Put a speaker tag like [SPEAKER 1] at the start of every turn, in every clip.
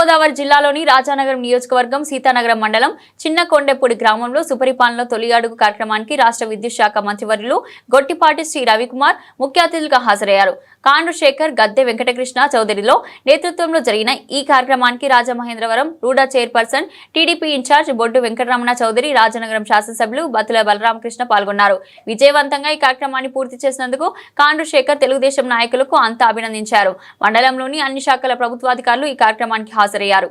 [SPEAKER 1] తూర్పుగోదావరి జిల్లాలోని రాజానగరం నియోజకవర్గం సీతానగరం మండలం చిన్న కొండెపూడి గ్రామంలో సుపరిపాలనలో తొలి అడుగు కార్యక్రమానికి రాష్ట్ర విద్యుత్ శాఖ మంత్రివర్యులు గొట్టిపాటి శ్రీ రవికుమార్ ముఖ్య అతిథులుగా హాజరయ్యారు. కాండ్రు శేఖర్ గద్దె వెంకటకృష్ణ చౌదరిలో నేతృత్వంలో జరిగిన ఈ కార్యక్రమానికి Rajamahendravaram RUDA chairperson TDP incharge Boddu Venkataramana Chowdary Rajanagaram శాసనసభ్యులు బతుల బలరామకృష్ణ పాల్గొన్నారు. విజయవంతంగా ఈ కార్యక్రమాన్ని పూర్తి చేసినందుకు కాండ్రు శేఖర్ తెలుగుదేశం నాయకులకు అంతా అభినందించారు. మండలంలోని అన్ని శాఖల ప్రభుత్వాధికారులు ఈ కార్యక్రమానికి హాజరయ్యారు.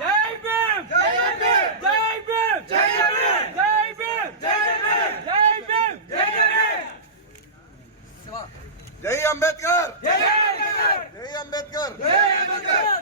[SPEAKER 2] జై భీమ్ జై భీమ్ జై
[SPEAKER 3] అంబేద్కర్
[SPEAKER 2] జై అంబేద్కర్
[SPEAKER 3] జై అంబేద్కర్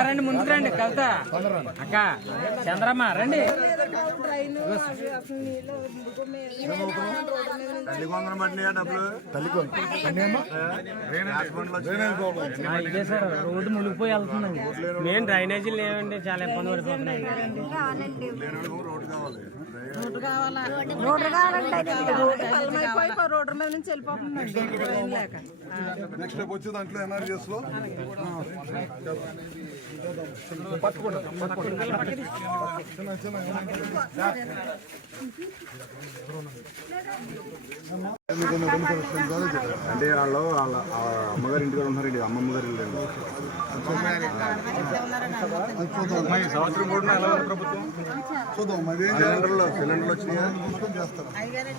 [SPEAKER 4] ఎలా రండి ముందుకు రండి కవిత. అక్క చంద్రమ్మ రండి. ఇదే సార్ రోడ్డు మునిగిపోయి వెళ్తుందండి మెయిన్ డ్రైనేజీలు లేవండి చాలా ఇబ్బంది పడిపోతున్నాయి.
[SPEAKER 3] రోడ్డు కావాలా?
[SPEAKER 5] రోడ్డు కావాలంటే రోడ్డు మీద నుంచి వెళ్ళిపోకుండా
[SPEAKER 3] నెక్స్ట్ వచ్చి దాంట్లో ఎన్ఆర్ఎస్ అంటే వాళ్ళు వాళ్ళ ఆ అమ్మగారి ఇంటి దగ్గర ఉన్నారండి అమ్మమ్మ గారి సంవత్సరం కూడా ఎలా ఉంది ప్రభుత్వం? చూద్దాం. సిలిండర్లు సిలిండర్లు వచ్చినాయా?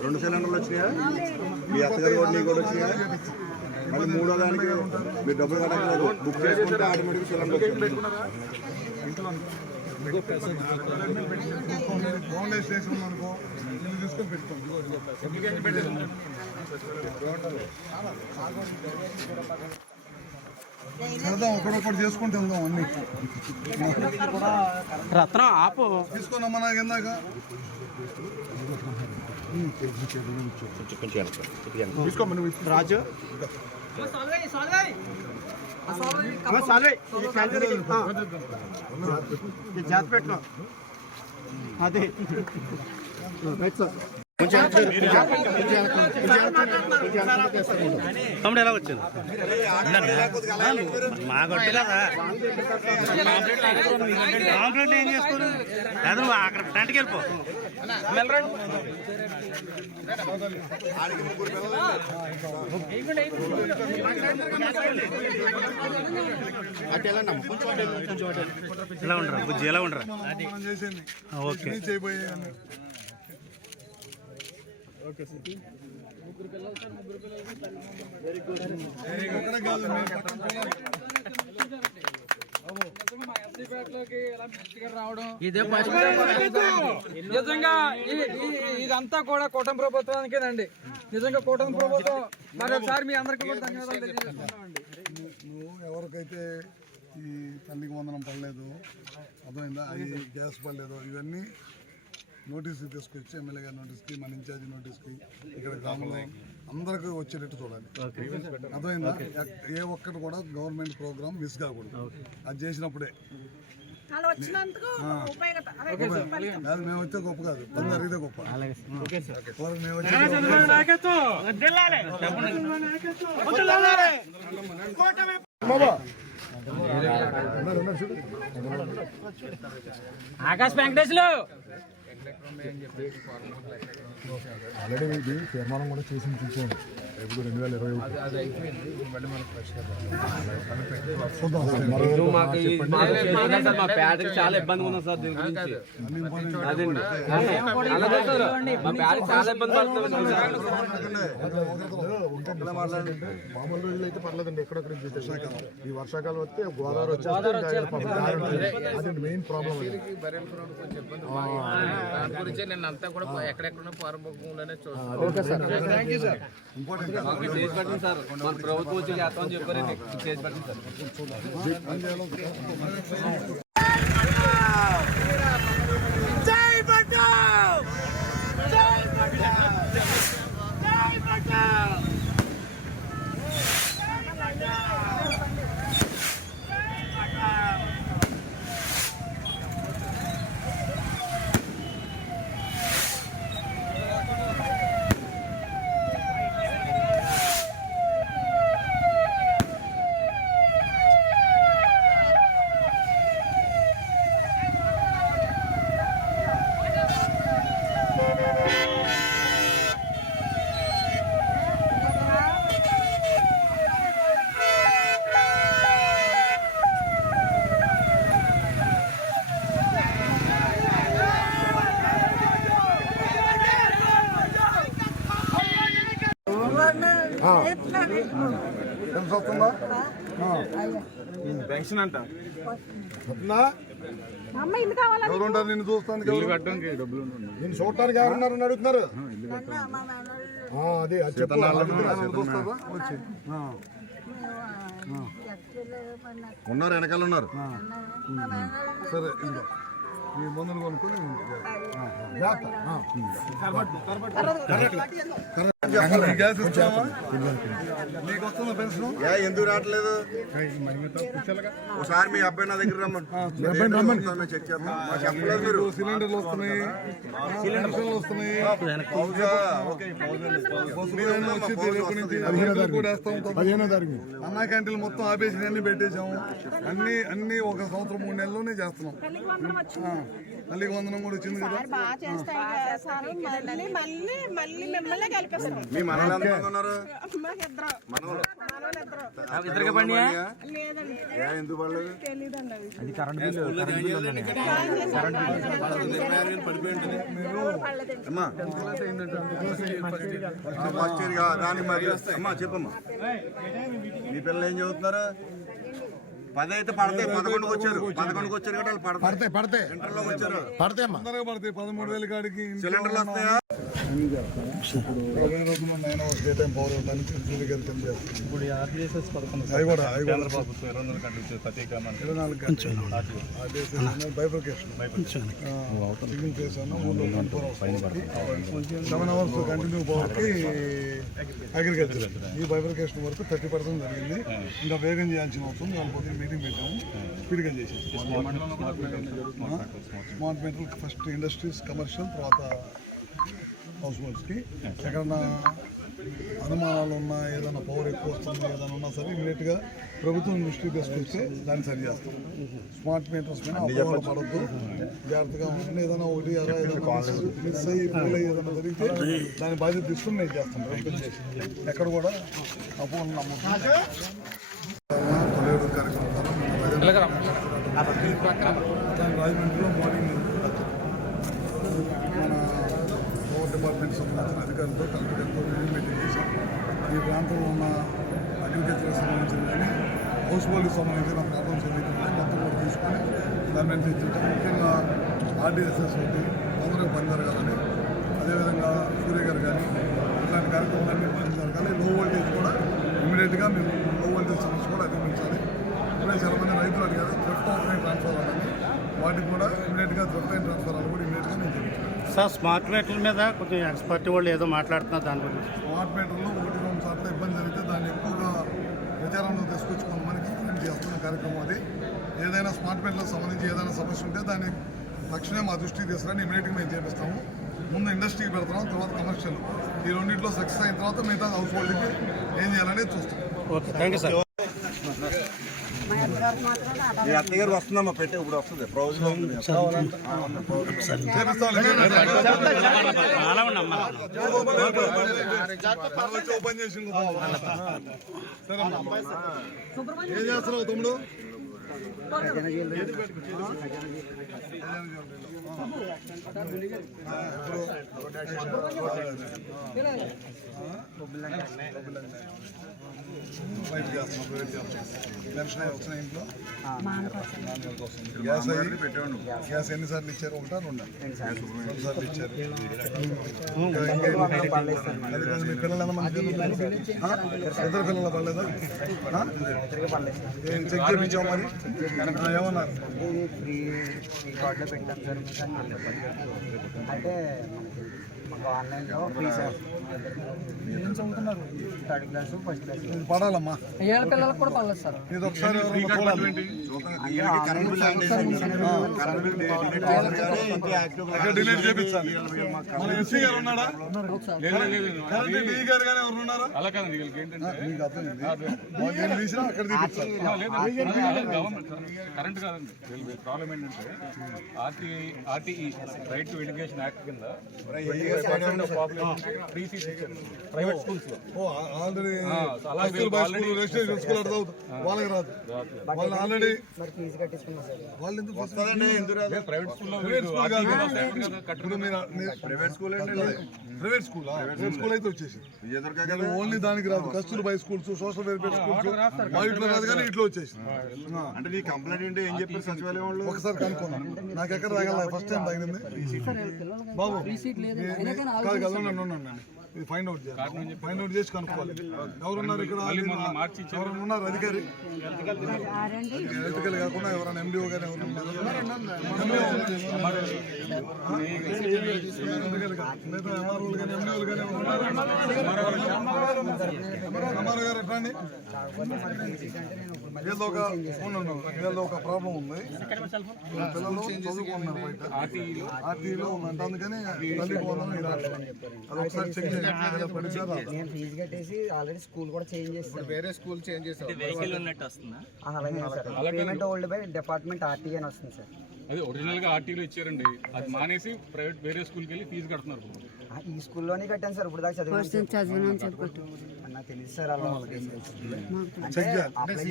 [SPEAKER 3] రెండు సిలిండర్లు వచ్చినాయా? మీ అత్తగారు కూడా నీకు కూడా వచ్చినాయా? మళ్ళీ మూడో దానికి మీరు డబ్బులు కట్టలేదు బుక్ చేసుకుంటే ఆటోమేటిక్ సిలిండర్ వచ్చింది. ఫోన్ స్టేషన్ అనుకో తీసుకొని పెట్టుకోండి వెళ్దాం ఒకడొకటి చేసుకుంటూ వెళ్దాం అన్ని.
[SPEAKER 4] రత్నం ఆపు.
[SPEAKER 3] తీసుకున్నామా నాకు ఇందాక. తీసుకోమని రాజు.
[SPEAKER 4] అదే. తమ్ముడు ఎలా వచ్చాను మా కదా కాంప్లైంట్ ఏం చేసుకోరు అక్కడ టెంట్కి వెళ్ళిపో. ఎలా ఉండరా? బుజ్జి ఎలా ఉండరా?
[SPEAKER 3] మనం
[SPEAKER 4] ఓకే.
[SPEAKER 3] నీ చేయబోయే ఒక్కడే కాదు మీరు పక్కన కూడా-
[SPEAKER 6] ఇదే
[SPEAKER 7] నిజంగా ఇది- ఇది- ఇదంతా కూడా కూటమి ప్రభుత్వానికేనండి. నిజంగా కూటమి ప్రభుత్వం మరొకసారి మీ అందరికీ కూడా ధన్యవాదాలు తెలియజేస్తున్నామండి.
[SPEAKER 3] నువ్వు ఎవరికైతే ఈ తల్లికి వందనం పడలేదు అర్థమైందా? ఈ గ్యాస్ పడలేదు ఇవన్నీ నోటీసులు తీసుకొచ్చి ఎమ్మెల్యే గారి నోటీస్కి మన ఇన్ఛార్జి నోటీస్కి ఇక్కడ గ్రామంలో అందరికీ వచ్చేటట్టు చూడాలి. అర్థమైందా? ఏ ఒక్కటి కూడా గవర్నమెంట్ ప్రోగ్రామ్ మిస్ కాకూడదు. అది చేసినప్పుడే.
[SPEAKER 5] అదే
[SPEAKER 3] మేము వచ్చే గొప్ప కాదు. జరిగితే గొప్ప. వాళ్ళకి మేము వచ్చే
[SPEAKER 6] ఆకాశ వెంకటేశ్వరు
[SPEAKER 3] ఆల్రెడీ ఇది తీర్మానం కూడా చేసి చూసాను ఎప్పుడు రెండు వేల ఇరవై
[SPEAKER 6] మా పేదకి చాలా ఇబ్బంది ఉంది సార్ దీని గురించి. అదండి అలాగే సార్. మా పేదకి చాలా ఇబ్బంది పడుతుంది
[SPEAKER 3] మామూలు రోజులు అయితే పర్లేదండి. ఎక్కడెక్కడ వర్షాకాలం ఈ వర్షాకాలం వస్తే గోదావరి వచ్చేస్తే మెయిన్ ప్రాబ్లం అది.
[SPEAKER 7] దాని గురించి నేను అంతా కూడా ఎక్కడెక్కడ పారంభంలోనే
[SPEAKER 3] ఇంపార్టెంట్
[SPEAKER 6] చేసి పెట్టండి సార్. మన ప్రభుత్వం వచ్చి చేస్తామని చెప్పారండి చేసి పెట్టండి సార్.
[SPEAKER 3] ఎంత వస్తుందా
[SPEAKER 4] పెన్షన్ అంట.
[SPEAKER 3] వస్తుందా?
[SPEAKER 5] అమ్మ ఇల్లు కావాలా
[SPEAKER 3] ఎవరు ఉంటారు నిన్ను చూస్తానికి ఎవరు? నిన్ను చూడటానికి ఎవరున్నారు అని అడుగుతున్నారు? అదే చూస్తారా? వచ్చి.
[SPEAKER 4] ఉన్నారు వెనకాల ఉన్నారు.
[SPEAKER 3] సరే ఈ మందులు కొనుక్కొని గ్యాస్ నీకు వస్తుందా పెన్షన్?
[SPEAKER 4] ఎందుకు రావట్లేదు? ఒకసారి మీ అబ్బాయి నా దగ్గర రమ్మని. చెక్ చెప్పలేదు మీరు.
[SPEAKER 3] సిలిండర్లు వస్తున్నాయి. పెన్షన్లు వస్తున్నాయి. అన్నా క్యాంటీన్లు మొత్తం ఆపేసి అన్ని పెట్టేసాము అన్ని అన్ని ఒక సంవత్సరం మూడు నెలల్లోనే చేస్తున్నాం. తల్లికి వందనం కూడా వచ్చింది కదా?
[SPEAKER 5] బాగా చేస్తాయి సార్. మళ్ళీ మళ్ళీ మళ్ళీ
[SPEAKER 4] మీ
[SPEAKER 6] ఇద్దరికి
[SPEAKER 4] ఏ ఎందుకు పడలేదు
[SPEAKER 6] అది కరెంట్ బిల్లు కరెంట్ బిల్లు ఉందండి.
[SPEAKER 4] అమ్మా. ఫస్ట్ ఇయర్గా దానికి మరి అమ్మా చెప్పమ్మా. మీ పిల్లలు ఏం చదువుతున్నారు? పది అయితే పడతాయి పదకొండుకి వచ్చారు. పదకొండుకి వచ్చారు కదా వాళ్ళు పడతాయి.
[SPEAKER 3] పడతాయి పడతాయి. పడతాయి పదమూడు వేల కాడికి
[SPEAKER 4] సిలిండర్లు వస్తాయా
[SPEAKER 3] డే పవర్ ఇప్పుడు అవి కూడా అవి నాలుగు గంటలు సెవెన్ అవర్స్ కంటిన్యూ పవర్కి అగ్రికల్చర్ ఈ బైఫర్కేషన్ వరకు థర్టీ పర్సెంట్ జరిగింది ఇంకా వేగం చేయాల్సిన అవసరం దాని మీటింగ్ పెట్టాము స్పీడ్గా చేసాము smart meter first industries commercial తర్వాత హౌస్ హోల్డ్స్కి ఎక్కడన్నా అనుమానాలు ఉన్నా ఏదైనా పవర్ ఎక్కువ వస్తుంది ఏదైనా ఉన్నా సరే ఇమీడియట్గా ప్రభుత్వం దృష్టికి తీసుకొస్తే దాన్ని సరి చేస్తాం. స్మార్ట్ మీటర్స్ పైన అపోహలు పడద్దు. జాగ్రత్తగా ఉంటుంది ఏదైనా ఒకటి అలా ఏదైనా మిస్ అయ్యి ఫెయిల్ అయ్యి ఏదైనా జరిగితే దాని బాధ్యత తీసుకుని నేను చేస్తాను. ప్రభుత్వం చేసి. ఎక్కడ కూడా అపోహలు తొలేడు కార్యక్రమం రాజమండ్రిలో మార్నింగ్ మన పవర్ డిపార్ట్మెంట్ సంబంధించిన అధికారులతో కలెక్టర్తో మీటింగ్ చేశాం. ఈ ప్రాంతంలో ఉన్న అగ్రికల్చర్కి సంబంధించిన కానీ హౌస్ హోల్డ్కి సంబంధించిన ప్రాబ్లమ్స్ ఏవైతే ఉన్నాయో మొత్తం కూడా తీసుకొని దాని మీద చర్చించాం ముఖ్యంగా ఆర్డీఎస్ఎస్ ఒకటి తొందరగా పని జరగాలని అదేవిధంగా సూర్య గారు కానీ ఇలాంటి కార్యక్రమాలన్నీ పని కానీ లో వోల్టేజ్ కూడా ఇమీడియట్గా మేము లో వోల్టేజ్ సమస్య కూడా అధిగమించాలి. ఇప్పుడే చాలా మంది రైతులు అడిగారు థ్రిఫ్ట్ ఆఫ్ ట్రాన్స్ఫర్ అవ్వాలని. వాటికి కూడా ఇమీడియట్గా థ్రిఫ్ట్ లైన్ ట్రాన్స్ఫర్ అవ్వాలి కూడా ఇమీడియట్గా నేను
[SPEAKER 8] సార్ స్మార్ట్ మీటర్ల మీద కొంచెం ఎక్స్పర్ట్ వాళ్ళు ఏదో మాట్లాడుతున్నారు దాని గురించి.
[SPEAKER 3] స్మార్ట్ మీటర్లో ఒకటి రెండు సార్లు ఇబ్బంది జరిగితే దాన్ని ఎక్కువగా ప్రచారంలో తీసుకొచ్చుకుని మనకి చేస్తున్న కార్యక్రమం అది. ఏదైనా స్మార్ట్ మీటర్లకు సంబంధించి ఏదైనా సమస్య ఉంటే దాన్ని తక్షణమే మా దృష్టికి తీసుకురండి ఇమీడియట్గా మేము చేపిస్తాము. ముందు ఇండస్ట్రీకి పెడతాం తర్వాత కమర్షియల్ ఈ రెండింటిలో సక్సెస్ అయిన తర్వాత మిగతా హౌస్ హోల్డ్కి ఏం చేయాలనేది చూస్తాం.
[SPEAKER 8] ఓకే థ్యాంక్ యూ సార్
[SPEAKER 4] మీ అత్తయ్య గారు వస్తుందమ్మా పెట్టి ఇప్పుడు వస్తుంది. ప్రొవిజన్
[SPEAKER 3] ఓపెన్ చేసి సరే. ఏం చేస్తున్నావు తమ్ముడు? బయట చేస్తున్నాం ప్రైవేట్ గ్యాస్ పెన్షన్ అయ్యి ఇంట్లో గ్యాస్ అయ్యి గ్యాస్ ఎన్నిసార్లు ఇచ్చారు ఒకటా రెండా రెండు సార్లు ఇచ్చారు ఎన్ని? అది మీ పిల్లలు ఇద్దరు పిల్లల పర్లేదా చెక్ చేయించావు మరి ఏమన్నారు
[SPEAKER 9] సార్ అంటే ఆన్లైన్లో ఫ్రీ సార్ ఏం చదువుతున్నారు? Third class first class.
[SPEAKER 3] ఇది పడాలమ్మా.
[SPEAKER 7] ఏళ్ళ పిల్లలకు కూడా పర్లేదు సార్.
[SPEAKER 3] ఇది ఒకసారి ఎవరైనా చూడాలి.
[SPEAKER 4] కరెంట్ బిల్ యాడ్ చేశారు. కరెంట్ బిల్ డిలీట్ చేశారు కానీ ఇంకా యాక్టివ్గా
[SPEAKER 3] ఇక్కడ డిలీట్ చేపించాలి మన ఎస్సీ గారు ఉన్నాడా? కరెంట్ డీ గారు కానీ ఎవరు ఉన్నారా?
[SPEAKER 2] అలా కాదండి వీళ్ళకి ఏంటంటే
[SPEAKER 3] అక్కడ తీపించాలి
[SPEAKER 2] కరెంట్ కాదండి. Problem RT RTE right to education act కింద సీట్స్ ఇచ్చారు ప్రైవేట్ స్కూల్స్లో.
[SPEAKER 3] ఓ ఆల్రెడీ
[SPEAKER 2] అలాగే
[SPEAKER 3] school by school residential school అర్థం వాళ్ళకి రాదు. వాళ్ళు ఆల్రెడీ వాళ్ళు ఎందుకు?
[SPEAKER 2] Private
[SPEAKER 3] school
[SPEAKER 4] private school
[SPEAKER 3] private school private school అయితే వచ్చేసి ఓన్లీ దానికి రాదు. Kasturba schools social welfare schools మా ఇంట్లో రాదు కానీ ఇట్లా వచ్చేసి.
[SPEAKER 4] అంటే నీ కంప్లైంట్ ఏంటి? ఏం చెప్పారు సచివాలయం వాళ్ళు?
[SPEAKER 3] ఒకసారి కనుక్కున్నాను నాకు ఎక్కడ తగల ఫస్ట్ టైం తగిలింది బాబు కాదు కదా ఉండండి. ఇది ఫైండ్ అవుట్ చేయాలి. ఫైండ్ అవుట్ చేసి కనుక్కోవాలి. ఎవరున్నారు ఇక్కడ? ఎవరైనా ఉన్నారు? అధికారి. ఎలక్ట్రికల్ కాకుండా ఎవరైనా ఎండిఓ గానీ ఎవరు ఉన్నారు? ఎంఆర్ఓ గారు ఎట్లా అండి? ఏదో ఒక ఏదో ఒక ప్రాబ్లం ఉంది. పిల్లలు చదువుకుంటున్నారు బయట. ఆర్టీలో ఉందంట అందుకని తల్లికి ఇది రావట్లేదు. అది ఒకసారి చెక్.
[SPEAKER 9] నేను ఫీజు కట్టేసి ఆల్రెడీ స్కూల్ కూడా చేంజ్ చేస్తాను.
[SPEAKER 6] వేరే స్కూల్ చేంజ్ చేసాం
[SPEAKER 9] అలాగే sir. Payment old by department RT అని వస్తుంది సార్.
[SPEAKER 2] అదే ఒరిజినల్గా ఆర్టీలో ఇచ్చారండి. అది మానేసి ప్రైవేట్ వేరే స్కూల్కి వెళ్ళి ఫీజు కడుతున్నారు
[SPEAKER 9] ఈ స్కూల్లోనే కట్టాను సార్. ఇప్పుడు దాకా చదివాను. చదివినాను తెలియదు సార్ అలా అంటే అప్లై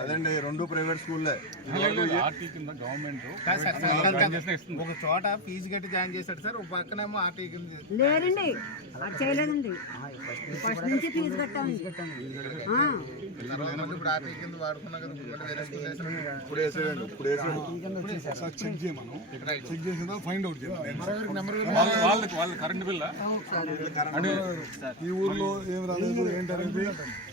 [SPEAKER 4] అదండి రెండు ప్రైవేట్ స్కూల్లే.
[SPEAKER 2] గవర్నమెంట్.
[SPEAKER 6] ఒక చోట ఫీజు కట్టి జాయిన్ చేశాడు సార్ ఒక పక్కనేమో ఆర్టీ కింద
[SPEAKER 5] లేదండి చేయలేదండి. ఫస్ట్ నుంచి ఫీజు కట్టాము
[SPEAKER 3] చెక్ చేయమను చెక్ చేసిన తర్వాత ఫైండ్ అవుట్
[SPEAKER 2] వాళ్ళకి వాళ్ళ కరెంట్ బిల్
[SPEAKER 3] ఈ ఊర్లో ఏం రాలేదు ఏంటనేది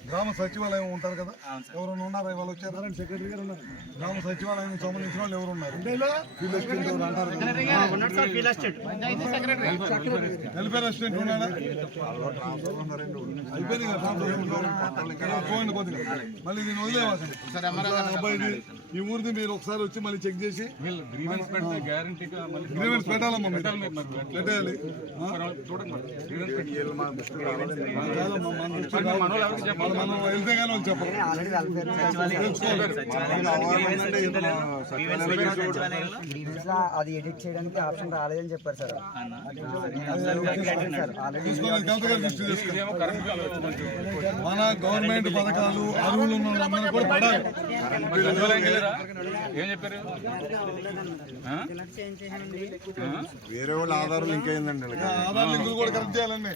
[SPEAKER 3] గ్రామ సచివాలయం ఉంటారు కదా? ఎవరైనా ఉన్నారా? వాళ్ళు వచ్చారు? సెక్రటరీ గారు ఉన్నారు. గ్రామ సచివాలయం సంబంధించిన వాళ్ళు ఎవరు ఉన్నారు? వెల్ఫేర్ అసిస్టెంట్ ఉన్నాడా అయిపోయింది కదా ట్రాన్స్ఫర్ మళ్ళీ దీన్ని వదిలేవాకండి అబ్బాయిది ఈ ఊరిది మీరు ఒకసారి వచ్చి మళ్ళీ చెక్ చేసి
[SPEAKER 2] వీళ్ళు గ్రీవెన్స్ పెడితే గ్యారంటీగా మళ్ళీ
[SPEAKER 3] గ్రీవెన్స్ పెట్టాలమ్మా
[SPEAKER 2] పెట్టాలి
[SPEAKER 3] వెళ్తే కానీ వాళ్ళు
[SPEAKER 9] అది ఎడిట్ చేయడానికి ఆప్షన్ రాలేదని చెప్పారు సార్.
[SPEAKER 3] మన గవర్నమెంట్ పథకాలు అరువులు ఉన్న కూడా పడాలి.
[SPEAKER 2] వెళ్ళారా? ఏం చెప్పారు ఆ?
[SPEAKER 4] వేరే వాళ్ళ ఆధారం లింక్ అయిందండి వీళ్ళకి.
[SPEAKER 3] ఆధార్ లింకులు కూడా కరెక్ట్ చేయాలండి